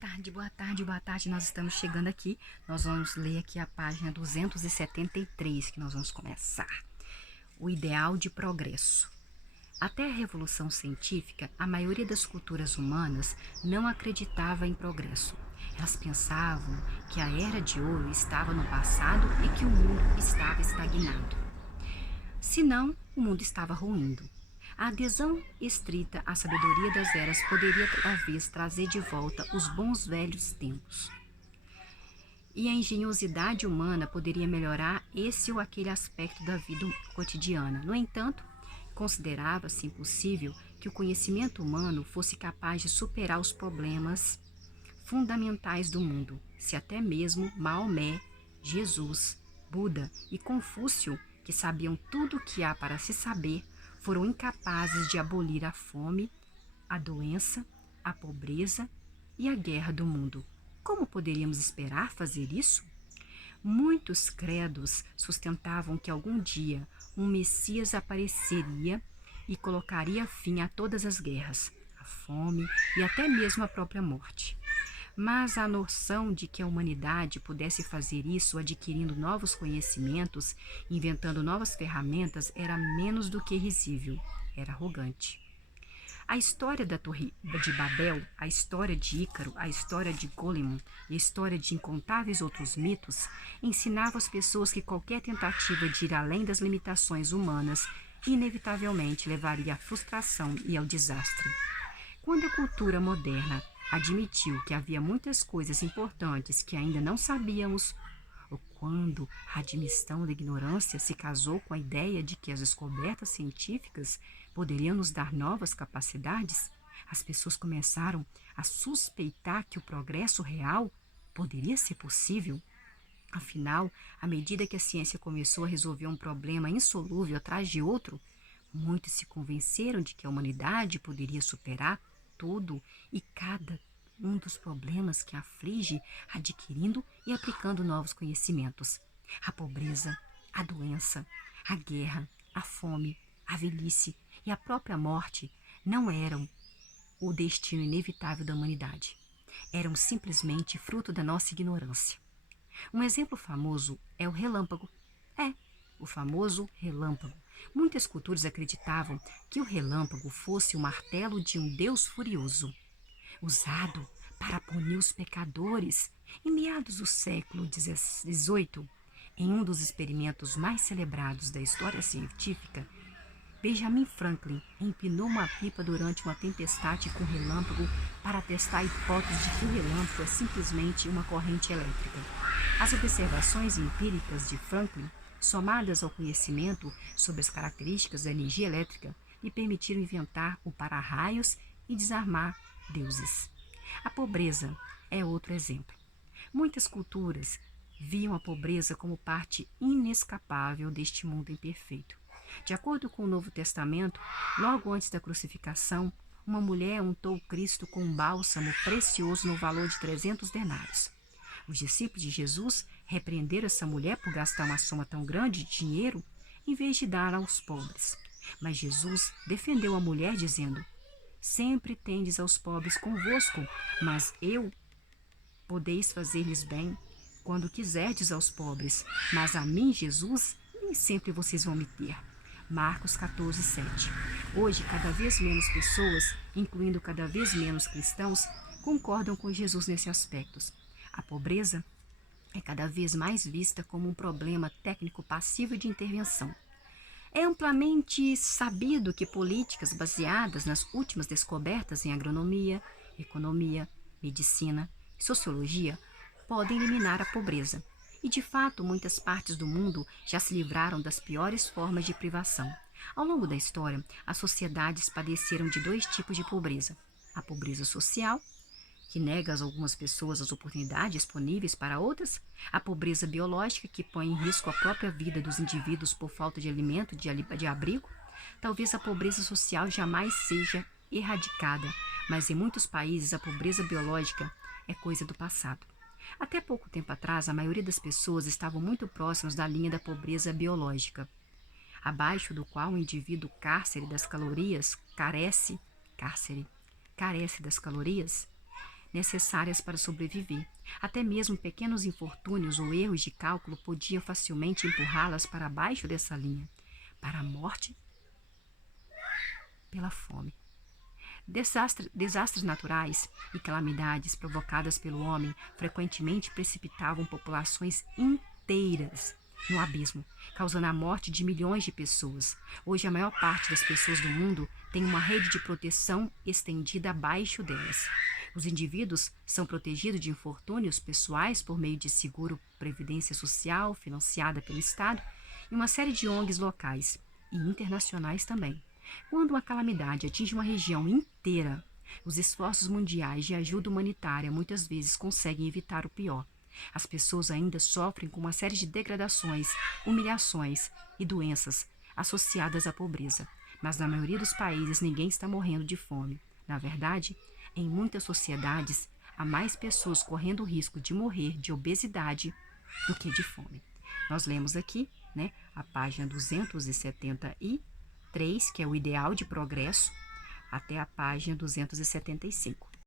Boa tarde, boa tarde. Nós estamos chegando aqui. Nós vamos ler aqui a página 273, que nós vamos começar. O ideal de progresso. Até a Revolução Científica, a maioria das culturas humanas não acreditava em progresso. Elas pensavam que a Era de Ouro estava no passado e que o mundo estava estagnado. Senão, o mundo estava ruindo. A adesão estrita à sabedoria das eras poderia talvez trazer de volta os bons velhos tempos. E a engenhosidade humana poderia melhorar esse ou aquele aspecto da vida cotidiana. No entanto, considerava-se impossível que o conhecimento humano fosse capaz de superar os problemas fundamentais do mundo, se até mesmo Maomé, Jesus, Buda e Confúcio, que sabiam tudo o que há para se saber, foram incapazes de abolir a fome, a doença, a pobreza e a guerra do mundo. Como poderíamos esperar fazer isso? Muitos credos sustentavam que algum dia um Messias apareceria e colocaria fim a todas as guerras, a fome e até mesmo a própria morte. Mas a noção de que a humanidade pudesse fazer isso adquirindo novos conhecimentos, inventando novas ferramentas, era menos do que risível, era arrogante. A história da Torre de Babel, a história de Ícaro, a história de Golemon e a história de incontáveis outros mitos ensinavam às pessoas que qualquer tentativa de ir além das limitações humanas inevitavelmente levaria à frustração e ao desastre. Quando a cultura moderna admitiu que havia muitas coisas importantes que ainda não sabíamos, ou quando a admissão da ignorância se casou com a ideia de que as descobertas científicas poderiam nos dar novas capacidades, as pessoas começaram a suspeitar que o progresso real poderia ser possível. Afinal, à medida que a ciência começou a resolver um problema insolúvel atrás de outro, muitos se convenceram de que a humanidade poderia superar todo e cada um dos problemas que aflige, adquirindo e aplicando novos conhecimentos. A pobreza, a doença, a guerra, a fome, a velhice e a própria morte não eram o destino inevitável da humanidade. Eram simplesmente fruto da nossa ignorância. Um exemplo famoso é o relâmpago. O famoso relâmpago. Muitas culturas acreditavam que o relâmpago fosse o martelo de um deus furioso, usado para punir os pecadores. Em meados do século XVIII, em um dos experimentos mais celebrados da história científica, Benjamin Franklin empinou uma pipa durante uma tempestade com relâmpago para testar a hipótese de que o relâmpago é simplesmente uma corrente elétrica. As observações empíricas de Franklin, somadas ao conhecimento sobre as características da energia elétrica, lhe permitiram inventar o para-raios e desarmar deuses. A pobreza é outro exemplo. Muitas culturas viam a pobreza como parte inescapável deste mundo imperfeito. De acordo com o Novo Testamento, logo antes da crucificação, uma mulher untou Cristo com um bálsamo precioso no valor de 300 denários. Os discípulos de Jesus repreenderam essa mulher por gastar uma soma tão grande de dinheiro em vez de dar aos pobres. Mas Jesus defendeu a mulher dizendo: sempre tendes aos pobres convosco, mas podeis fazer-lhes bem quando quiserdes aos pobres, mas a mim, Jesus, nem sempre vocês vão me ter. Marcos 14, 7. Hoje, cada vez menos pessoas, incluindo cada vez menos cristãos, concordam com Jesus nesse aspecto. A pobreza é cada vez mais vista como um problema técnico passivo de intervenção. É amplamente sabido que políticas baseadas nas últimas descobertas em agronomia, economia, medicina e sociologia podem eliminar a pobreza. E, de fato, muitas partes do mundo já se livraram das piores formas de privação. Ao longo da história, as sociedades padeceram de dois tipos de pobreza: a pobreza social, que nega a algumas pessoas as oportunidades disponíveis para outras; a pobreza biológica, que põe em risco a própria vida dos indivíduos por falta de alimento e de abrigo. Talvez a pobreza social jamais seja erradicada, mas em muitos países a pobreza biológica é coisa do passado. Até pouco tempo atrás, a maioria das pessoas estavam muito próximas da linha da pobreza biológica, abaixo do qual o indivíduo carece das calorias, necessárias para sobreviver. Até mesmo pequenos infortúnios ou erros de cálculo podiam facilmente empurrá-las para baixo dessa linha, para a morte pela fome. Desastres naturais e calamidades provocadas pelo homem frequentemente precipitavam populações inteiras no abismo, causando a morte de milhões de pessoas. Hoje, a maior parte das pessoas do mundo tem uma rede de proteção estendida abaixo delas. Os indivíduos são protegidos de infortúnios pessoais por meio de seguro previdência social, financiada pelo Estado, e uma série de ONGs locais e internacionais também. Quando uma calamidade atinge uma região inteira, os esforços mundiais de ajuda humanitária muitas vezes conseguem evitar o pior. As pessoas ainda sofrem com uma série de degradações, humilhações e doenças associadas à pobreza. Mas na maioria dos países ninguém está morrendo de fome. Na verdade, em muitas sociedades, há mais pessoas correndo o risco de morrer de obesidade do que de fome. Nós lemos aqui, a página 273, que é o ideal de progresso, até a página 275.